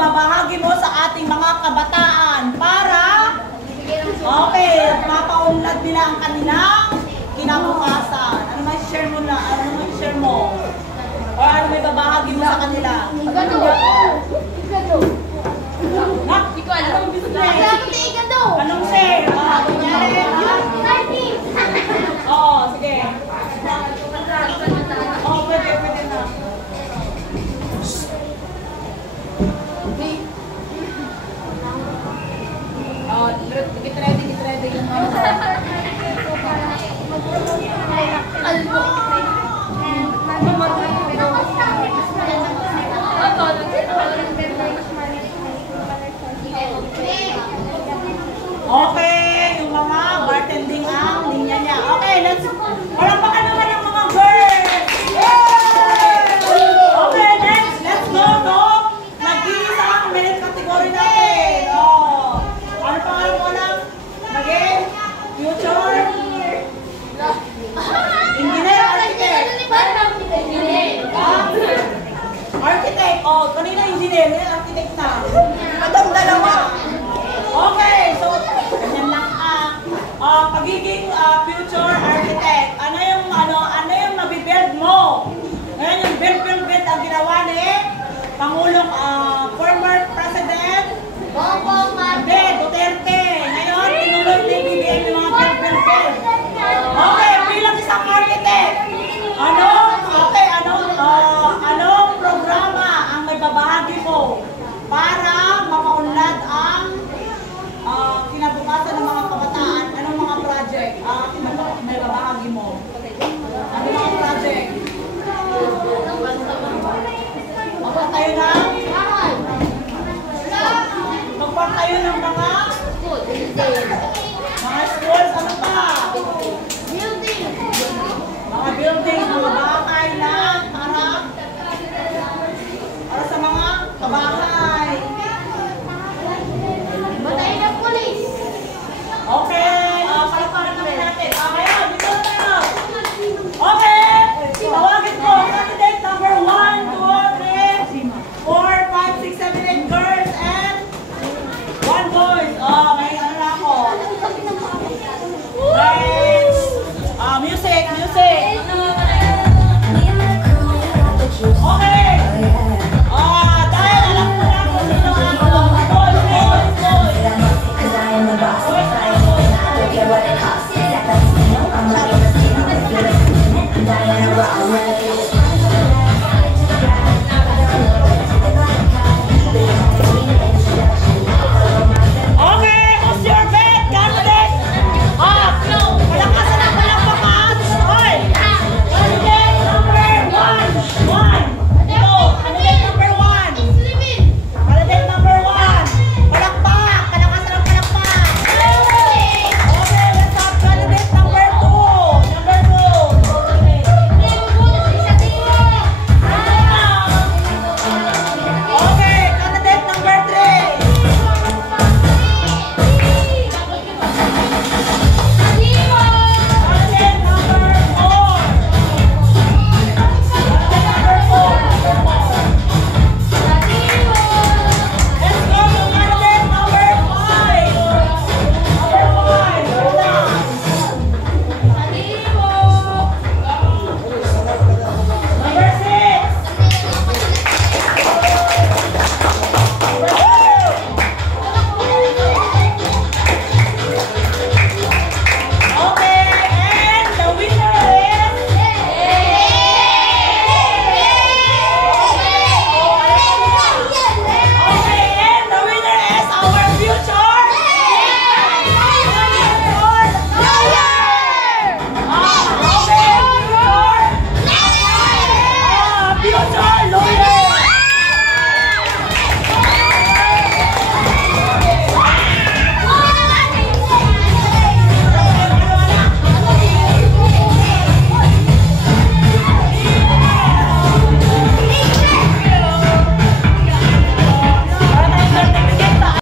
ibabahagi mo sa ating mga kabataan para okay, mapaunlad nila ang kanilang kinabukasan. Ano may share mo na? Ano may share mo? O ano may babahagi mo sa kanila? Anong share? Kunyari, oo, sige. Oo, pwede na. Get ready yung okay, yung mga bartending ang linya niya. Okay, palakpakan naman ang mga girls! Okay, next, let's go to nag-iisang male category natin. Ano pangalan mo lang? Again? Future? Engineer, architect? Architect. Kanina engineer, architect na. Madam dalawa. Okay, so ganyan lang pagiging future architect. Ano yung mabibuild mo? Ngayon yung build ang ginawa ni Pangulong